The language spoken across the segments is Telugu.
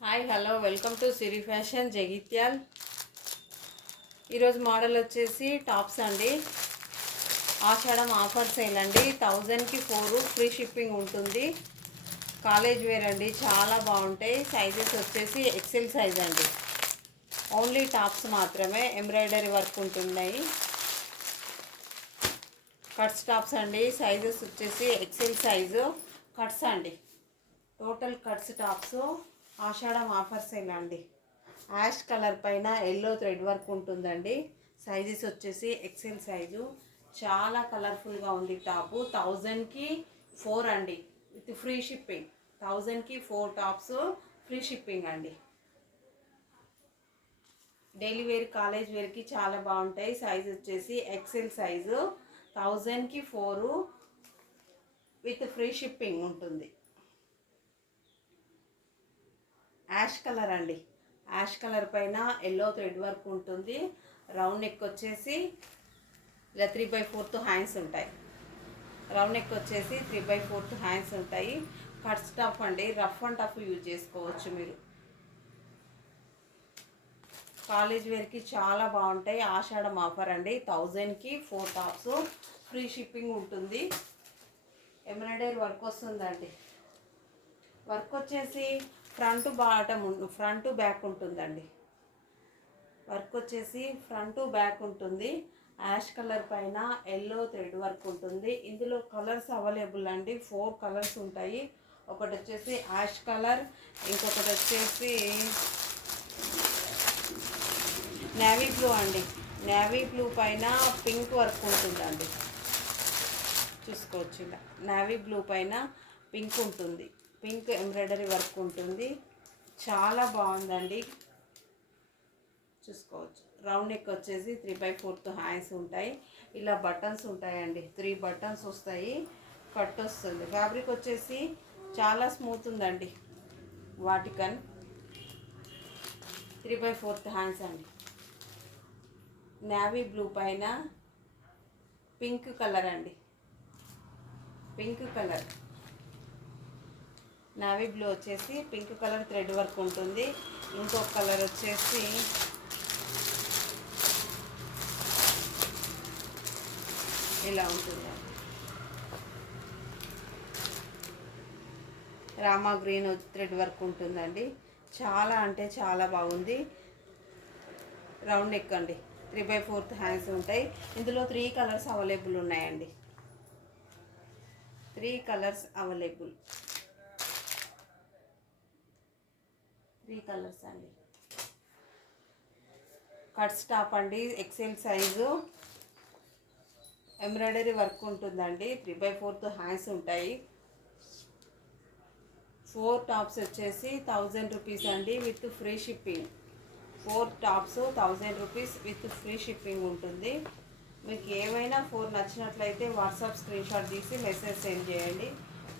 Hi hello welcome to Siri fashion Jagtial. ఈరోజు మోడల్ వచ్చేసి టాప్స్ అండి. ఆషాఢం ఆఫర్ సేల్ అండి. 1000కి 4 ఫ్రీ షిప్పింగ్ ఉంటుంది. కాలేజ్ వేర్ అండి, చాలా బాగుంటాయి. సైజెస్ వచ్చేసి ఎక్సెల్ సైజ్ అండి. ఓన్లీ టాప్స్ మాత్రమే, ఎంబ్రాయిడరీ వర్క్ ఉంటున్నాయి. కట్స్ టాప్స్ అండి. సైజెస్ వచ్చేసి ఎక్సెల్ సైజు కట్స్ అండి. టోటల్ కట్స్ టాప్స్ ఆషాఢం ఆఫర్ సేల్ అండి. యాష్ కలర్ పైన ఎల్లో థ్రెడ్ వర్క్ ఉంటుందండి. సైజెస్ వచ్చేసి ఎక్సెల్ సైజు, చాలా కలర్ఫుల్గా ఉంది టాపు. 1000కి 4 అండి, విత్ ఫ్రీ షిప్పింగ్. 1000కి 4 టాప్స్ ఫ్రీ షిప్పింగ్ అండి. డైలీ వేర్, కాలేజ్ వేర్కి చాలా బాగుంటాయి. సైజ్ వచ్చేసి ఎక్సెల్ సైజు, 1000కి 4 విత్ ఫ్రీ షిప్పింగ్ ఉంటుంది. యాష్ కలర్ అండి. యాష్ కలర్ పైన ఎల్లో థ్రెడ్ వర్క్ ఉంటుంది. రౌండ్ నెక్ వచ్చేసి ఇలా 3/4 హ్యాండ్స్ ఉంటాయి. రౌండ్ నెక్ వచ్చేసి 3/4 హ్యాండ్స్ ఉంటాయి. కట్ స్టఫ్ అండి, రఫ్ అండ్ టఫ్ యూజ్ చేసుకోవచ్చు మీరు. కాలేజ్ వేర్కి చాలా బాగుంటాయి. ఆషాఢం ఆఫర్ అండి. 1000కి 4 టాప్స్ ఫ్రీ షిప్పింగ్ ఉంటుంది. ఎంబ్రాయిడరీ వర్క్ వస్తుందండి. వర్క్ వచ్చేసి ఫ్రంట్ ఫ్రంట్ బ్యాక్ ఉంటుందండి. వర్క్ వచ్చేసి ఫ్రంట్ బ్యాక్ ఉంటుంది. యాష్ కలర్ పైన ఎల్లో థ్రెడ్ వర్క్ ఉంటుంది. ఇందులో కలర్స్ అవైలబుల్ అండి. 4 కలర్స్ ఉంటాయి. ఒకటి వచ్చేసి యాష్ కలర్, ఇంకొకటి వచ్చేసి నేవీ బ్లూ అండి. నేవీ బ్లూ పైన పింక్ వర్క్ ఉంటుందండి. చూసుకోవచ్చు, ఇలా నేవీ బ్లూ పైన పింక్ ఉంటుంది. పింక్ ఎంబ్రాయిడరీ వర్క్ ఉంటుంది. చాలా బాగుందండి, చూసుకోవచ్చు. రౌండ్ నెక్ వచ్చేసి 3/4 హ్యాండ్స్ ఉంటాయి. ఇలా బటన్స్ ఉంటాయండి. 3 బటన్స్ వస్తాయి. కట్ వస్తుంది. ఫ్యాబ్రిక్ వచ్చేసి చాలా స్మూత్ ఉందండి. వాటికన్ 3/4 హ్యాండ్స్ అండి. నేవీ బ్లూ పైన పింక్ కలర్ అండి. పింక్ కలర్, నేవీ బ్లూ వచ్చేసి పింక్ కలర్ థ్రెడ్ వర్క్ ఉంటుంది. ఇంకొక కలర్ వచ్చేసి ఇలా ఉంటుంది. రామా గ్రీన్ థ్రెడ్ వర్క్ ఉంటుందండి. చాలా అంటే చాలా బాగుంది. రౌండ్ నెక్ అండి. 3/4 హ్యాండ్స్ ఉంటాయి. ఇందులో 3 కలర్స్ అవైలబుల్ ఉన్నాయండి. 3 కలర్స్ అవైలబుల్. 3 కలర్స్ అండి. కట్ స్టాప్ అండి, ఎక్సెల్ సైజు, ఎంబ్రాయిడరీ వర్క్ ఉంటుందండి. 3/4 హ్యాండ్స్ ఉంటాయి. 4 టాప్స్ వచ్చేసి 1000 రూపీస్ అండి, with free shipping. 4 tops 1000 rupees with free shipping ఉంటుంది. మీకు ఏమైనా 4 నచ్చినట్లయితే వాట్సాప్ స్క్రీన్ షాట్ తీసి మెసేజ్ సెండ్ చేయండి.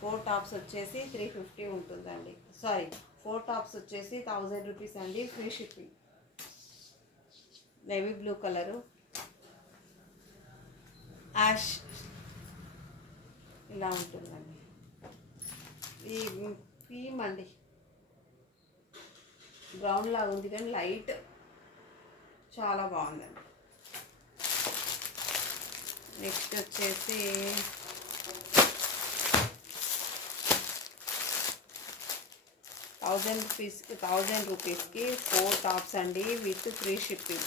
4 టాప్స్ వచ్చేసి 350 ఉంటుందండి. 4 టాప్స్ వచ్చేసి 1000 రూపీస్ అండి, free shipping. Navy blue colour, ash ఇలా ఉంటుందండి. ఈ క్రీమ్ అండి, బ్రౌన్ లాగా ఉంది కానీ లైట్, చాలా బాగుందండి. నెక్స్ట్ వచ్చేసి 1000 రూపీస్కి 4 టాప్స్ అండి, with free shipping.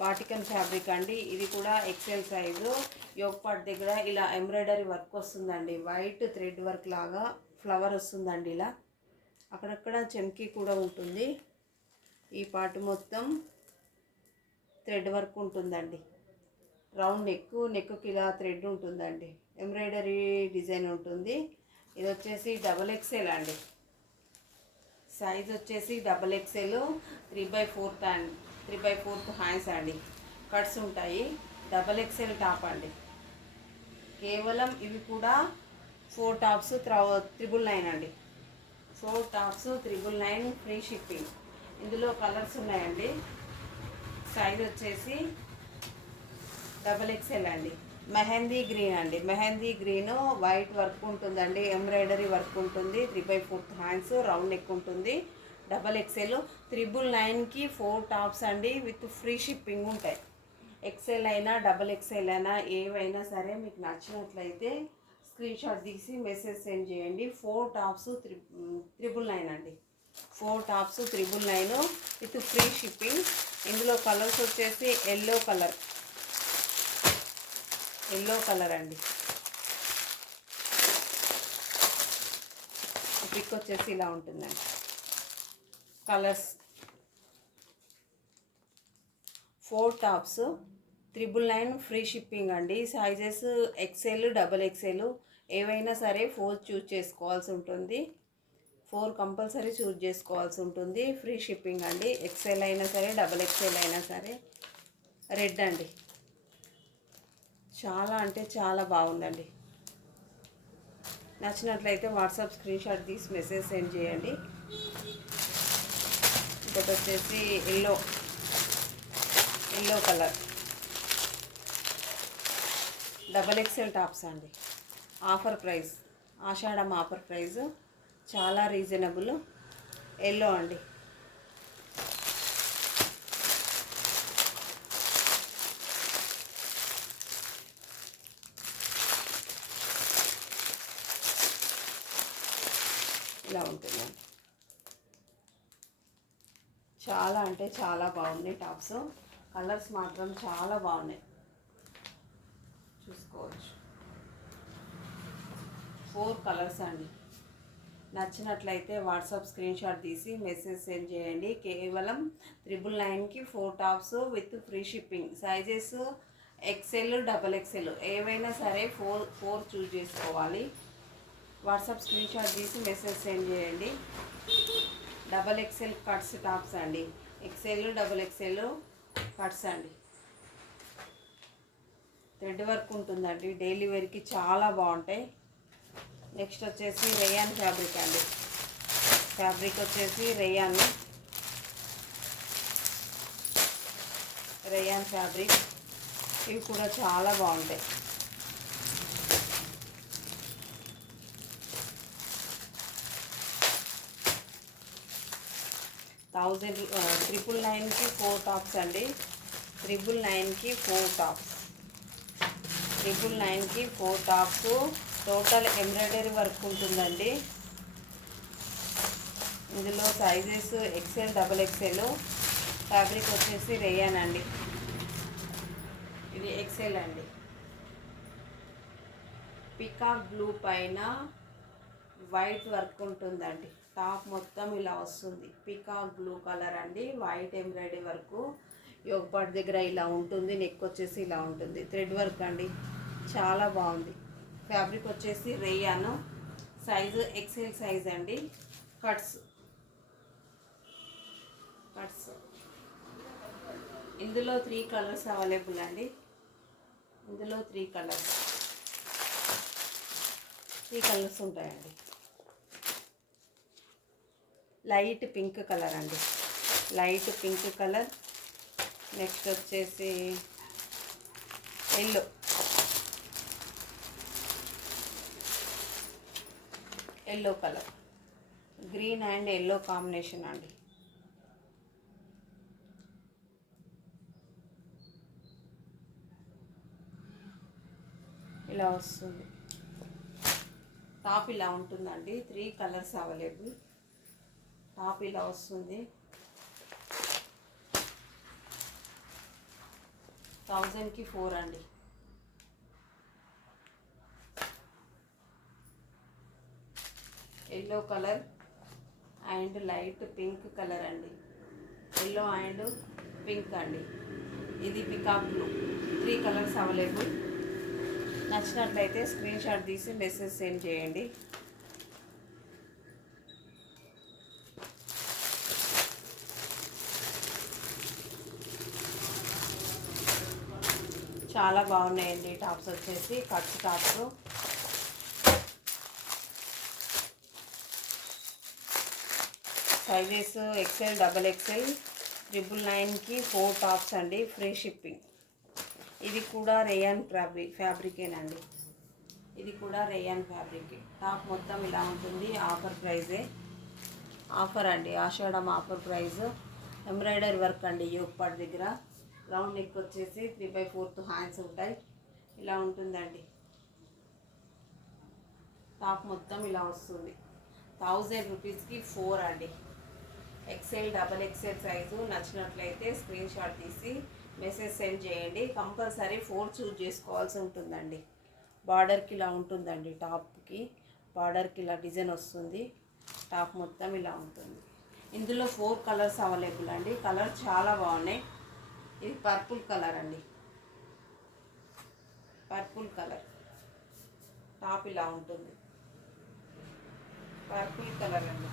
Vatican fabric అండి. ఇది కూడా ఎక్సెల్ సైజు. యోగ్ పార్ట్ దగ్గర ఇలా ఎంబ్రాయిడరీ వర్క్ వస్తుందండి. వైట్ థ్రెడ్ వర్క్ లాగా ఫ్లవర్ వస్తుందండి. ఇలా అక్కడక్కడ చెమ్కీ కూడా ఉంటుంది. ఈ పార్ట్ మొత్తం థ్రెడ్ వర్క్ ఉంటుందండి. రౌండ్ నెక్కి ఇలా థ్రెడ్ ఉంటుందండి. ఎంబ్రాయిడరీ డిజైన్ ఉంటుంది. ఇది వచ్చేసి XXL అండి. సైజ్ వచ్చేసి XXL, 3/4 హ్యాండ్స్ అండి. కట్స్ ఉంటాయి. XXL టాప్ అండి. కేవలం ఇవి కూడా 4 టాప్స్ 999 అండి. 4 టాప్స్ 999 ఫ్రీ షిప్పింగ్. ఇందులో కలర్స్ ఉన్నాయండి. సైజ్ వచ్చేసి XXL అండి. మెహందీ గ్రీన్ అండి, మెహందీ గ్రీన్ వైట్ వర్క్ ఉంటుందండి, ఎంబ్రాయిడరీ వర్క్ ఉంటుంది, 3/4 హ్యాండ్స్, రౌండ్ నెక్ ఉంటుంది, డబల్ ఎక్సెల్. 999కి 4 టాప్స్ అండి, విత్ ఫ్రీ షిప్పింగ్ ఉంటాయి. ఎక్సెల్ అయినా డబల్ ఎక్సెల్ అయినా ఏవైనా సరే మీకు నచ్చినట్లయితే స్క్రీన్ షాట్ తీసి మెసేజ్ సెండ్ చేయండి. 4 టాప్స్ 999 అండి, 4 టాప్స్ 999 విత్ ఫ్రీ షిప్పింగ్. ఇందులో కలర్స్ వచ్చేసి ఎల్లో కలర్ అండి, పిక్ వచ్చేసి ఇలా ఉంటుందండి. కలర్స్ 4 టాప్స్ 999 ఫ్రీ షిప్పింగ్ అండి. సైజెస్ ఎక్సెల్ డబల్ ఎక్సెల్ ఏవైనా సరే 4 చూజ్ చేసుకోవాల్సి ఉంటుంది, 4 కంపల్సరీ చూజ్ చేసుకోవాల్సి ఉంటుంది. ఫ్రీ షిప్పింగ్ అండి, ఎక్సెల్ అయినా సరే డబల్ ఎక్సెల్ అయినా సరే. రెడ్ అండి, చాలా అంటే చాలా బాగుందండి. నచ్చినట్లయితే వాట్సాప్ స్క్రీన్ షాట్ తీసి మెసేజ్ సెండ్ చేయండి. ఇంకోటి వచ్చేసి yellow colour double XL tops అండి. Offer price, Ashadam offer price, చాలా రీజనబుల్. ఎల్లో అండి, ఇలా ఉంటుందండి. చాలా అంటే చాలా బాగున్నాయి టాప్స్, కలర్స్ మాత్రం చాలా బాగున్నాయి, చూసుకోవచ్చు. 4 కలర్స్ అండి. నచ్చినట్లయితే వాట్సాప్ స్క్రీన్ షాట్ తీసి మెసేజ్ సెండ్ చేయండి. కేవలం 999కి 4 tops with free shipping. Sizes XL double XL ఏవైనా సరే 4 చూజ్ చేసుకోవాలి. వాట్సాప్ స్క్రీన్ షాట్ తీసి మెసేజ్ సెండ్ చేయండి. డబల్ ఎక్సెల్ కట్స్ టాప్స్ అండి, ఎక్సెల్ డబల్ ఎక్సెల్ కట్స్ అండి. థ్రెడ్ వర్క్ ఉంటుందండి, డైలీ వేర్కి చాలా బాగుంటాయి. నెక్స్ట్ వచ్చేసి రేయాన్ ఫ్యాబ్రిక్ అండి, ఫ్యాబ్రిక్ వచ్చేసి రేయాన్ ఫ్యాబ్రిక్. ఇవి కూడా చాలా బాగుంటాయి. థౌజండ్ 999కి 4 టాప్స్ అండి, 999కి 4 టాప్స్, 999కి 4 టాప్స్. టోటల్ ఎంబ్రాయిడరీ వర్క్ ఉంటుందండి. ఇందులో sizes XL double XL. Fabric వచ్చేసి రేయాన్ అండి, ఇది ఎక్సెల్ అండి. పికాక్ బ్లూ పైన వైట్ వర్క్ ఉంటుందండి, టాప్ మొత్తం ఇలా వస్తుంది. పికాక్ బ్లూ కలర్ అండి, వైట్ ఎంబ్రాయిడరీ వర్క్. యోగపాట్ దగ్గర ఇలా ఉంటుంది, నెక్ వచ్చేసి ఇలా ఉంటుంది. థ్రెడ్ వర్క్ అండి, చాలా బాగుంది. ఫ్యాబ్రిక్ వచ్చేసి రేయాన్, సైజు ఎక్సెల్ సైజ్ అండి. కట్స్ ఇందులో 3 కలర్స్ అవైలబుల్ అండి. ఇందులో 3 కలర్స్ ఉంటాయండి. లైట్ పింక్ కలర్ అండి, లైట్ పింక్ కలర్. నెక్స్ట్ వచ్చేసి yellow colour, green and yellow combination అండి. ఇలా వస్తుంది. టాప్ ఇలా ఉంటుందండి, 3 కలర్స్ అవైలబుల్. టాప్ ఇలా వస్తుంది. 1000కి 4 అండి. Yellow colour and light pink colour అండి, ఎల్లో అండ్ పింక్ అండి. ఇది పికాక్ బ్లూ. 3 colours available. నచ్చినట్లయితే స్క్రీన్ షాట్ తీసి మెసేజ్ సెండ్ చేయండి. చాలా బాగున్నాయండి టాప్స్ వచ్చేసి, cuts tops. Sizes XL double XL. 999కి 4 టాప్స్ అండి, ఫ్రీ షిప్పింగ్. ఇది కూడా రేయాన్ ఫ్యాబ్రికేనండి. ఇది కూడా రేయాన్ ఫ్యాబ్రిక్. టాప్ మొత్తం ఇలా ఉంటుంది. ఆఫర్ ప్రైజే, ఆఫర్ అండి, ఆషాఢం ఆఫర్ ప్రైస్. ఎంబ్రాయిడరీ వర్క్ అండి యోగపాట్ దగ్గర. రౌండ్ నెక్ వచ్చేసి 3/4 హ్యాండ్స్ ఉంటాయి. ఇలా ఉంటుందండి. టాప్ మొత్తం ఇలా వస్తుంది. 1000 రూపీస్కి 4 అండి. XL, double XL size. నచ్చినట్లయితే స్క్రీన్ షాట్ తీసి మెసేజ్ సెండ్ చేయండి. కంపల్సరీ 4 చూజ్ చేసుకోవాల్సి ఉంటుందండి. బార్డర్కి ఇలా ఉంటుందండి. టాప్కి బార్డర్కి ఇలా డిజైన్ వస్తుంది. టాప్ మొత్తం ఇలా ఉంటుంది. ఇందులో 4 కలర్స్ అవైలబుల్ అండి. కలర్ చాలా బాగున్నాయి. ఇది పర్పుల్ కలర్ అండి. పర్పుల్ కలర్ టాప్ ఇలా ఉంటుంది. పర్పుల్ కలర్ అండి.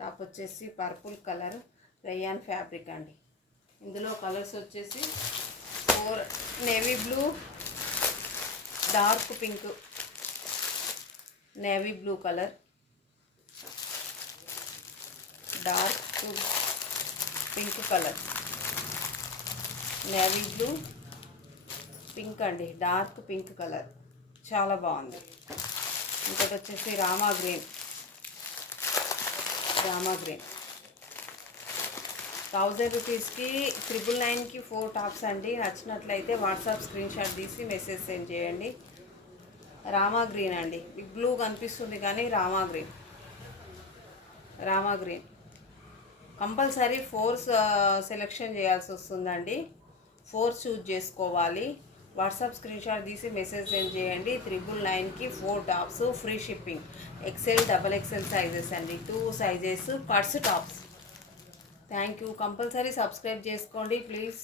టాప్ వచ్చేసి పర్పుల్ కలర్ రేయాన్ ఫ్యాబ్రిక్ అండి. ఇందులో కలర్స్ వచ్చేసి 4. Navy blue, dark pink, navy blue colour, dark pink colour, navy blue, pink అండి, డార్క్ పింక్ కలర్ చాలా బాగుంది. ఇంకోటి వచ్చేసి రామా గ్రీన్. 1000 రూపీస్కి 999కి 4 టాప్స్ అండి. నచ్చినట్లయితే వాట్సాప్ స్క్రీన్ షాట్ తీసి మెసేజ్ సెండ్ చేయండి. రామా గ్రీన్ అండి. బిగ్ బ్లూ కనిపిస్తుంది కానీ రామా గ్రీన్ కంపల్సరీ 4 సెలెక్షన్ చేయాల్సి వస్తుందండి. 4 చూజ్ చేసుకోవాలి. వాట్సాప్ స్క్రీన్ షాట్ తీసి మెసేజ్ సెండ్ చేయండి. 999కి 4 tops, free shipping. XL, double XL sizes అండి. 2 sizes cuts tops. Thank you. Compulsory subscribe చేసుకోండి ప్లీజ్.